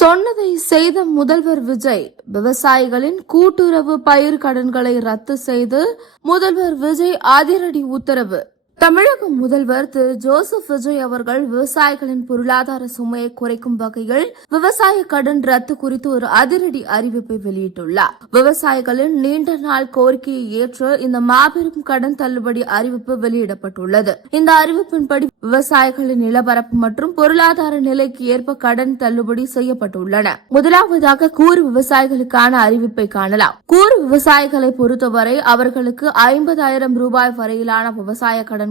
சொன்னதை செய்த முதல்வர் விஜய். விவசாயிகளின் கூட்டுறவு பயிர் கடன்களை ரத்து செய்து முதல்வர் விஜய் அதிரடி உத்தரவு. தமிழக முதல்வர் திரு ஜோசப் விஜய் அவர்கள் விவசாயிகளின் பொருளாதார சுமையை குறைக்கும் வகையில் விவசாய கடன் ரத்து குறித்து ஒரு அதிரடி அறிவிப்பை வெளியிட்டுள்ளார். விவசாயிகளின் நீண்ட நாள் கோரிக்கையை ஏற்று இந்த மாபெரும் கடன் தள்ளுபடி அறிவிப்பு வெளியிடப்பட்டுள்ளது. இந்த அறிவிப்பின்படி விவசாயிகளின் நிலப்பரப்பு மற்றும் பொருளாதார நிலைக்கு ஏற்ப கடன் தள்ளுபடி செய்யப்பட்டுள்ளன. முதலாவதாக கூறு விவசாயிகளுக்கான அறிவிப்பை காணலாம். கூறு விவசாயிகளை பொறுத்தவரை அவர்களுக்கு 50,000 ரூபாய் வரையிலான விவசாய கடன்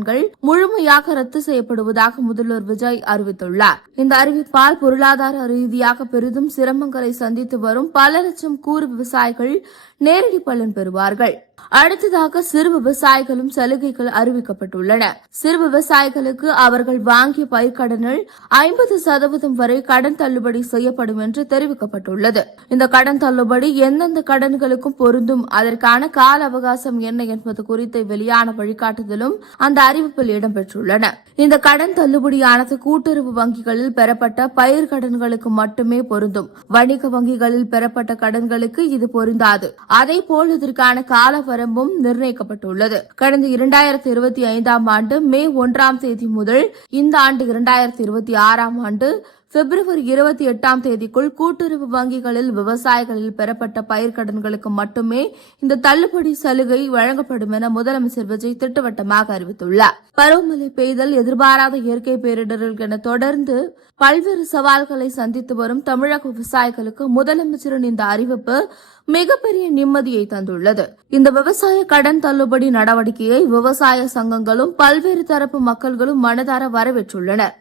முழுமையாக ரத்து செய்யப்படுவதாக முதல்வர் விஜய் அறிவித்துள்ளார். இந்த அறிவிப்பால் பொருளாதார ரீதியாக பெரிதும் சிரமங்களை சந்தித்து வரும் பல லட்சம் கூறு விவசாயிகள் நேரடி பலன் பெறுவார்கள். அடுத்ததாக சிறு விவசாயிகளும் சலுகைகள் அறிவிக்கப்பட்டுள்ளன. சிறு விவசாயிகளுக்கு அவர்கள் வாங்கிய பயிர்க்கடனில் 50% வரை கடன் தள்ளுபடி செய்யப்படும் என்று தெரிவிக்கப்பட்டுள்ளது. இந்த கடன் தள்ளுபடி எந்தெந்த கடன்களுக்கும் பொருந்தும், அதற்கான கால அவகாசம் என்ன என்பது குறித்து வெளியான வழிகாட்டுதலும் அந்த அறிவிப்பில் இடம்பெற்றுள்ளன. இந்த கடன் தள்ளுபடியானது கூட்டுறவு வங்கிகளில் பெறப்பட்ட பயிர்க்கடன்களுக்கு மட்டுமே பொருந்தும். வணிக வங்கிகளில் பெறப்பட்ட கடன்களுக்கு இது பொருந்தாது. அதேபோல் இதற்கான கால வரம்பும் நிர்ணயிக்கப்பட்டுள்ளது. கடந்த 2025ஆம் ஆண்டு மே 1ஆம் தேதி முதல் இந்த ஆண்டு 2026ஆம் ஆண்டு பிப்ரவரி 28ஆம் தேதிக்குள் கூட்டுறவு வங்கிகளில் விவசாயிகளில் பெறப்பட்ட பயிர்க்கடன்களுக்கு மட்டுமே இந்த தள்ளுபடி சலுகை வழங்கப்படும் என முதலமைச்சர் விஜய் திட்டவட்டமாக அறிவித்துள்ளார். பருவமழை பெய்தல், எதிர்பாராத இயற்கை பேரிடர்கள் என தொடர்ந்து பல்வேறு சவால்களை சந்தித்து வரும் தமிழக விவசாயிகளுக்கு முதலமைச்சரின் இந்த அறிவிப்பு மிகப்பெரிய நிம்மதியை தந்துள்ளது. இந்த விவசாய கடன் தள்ளுபடி நடவடிக்கையை விவசாய சங்கங்களும் பல்வேறு தரப்பு மக்கள்களும் மனதார வரவேற்றுள்ளனர்.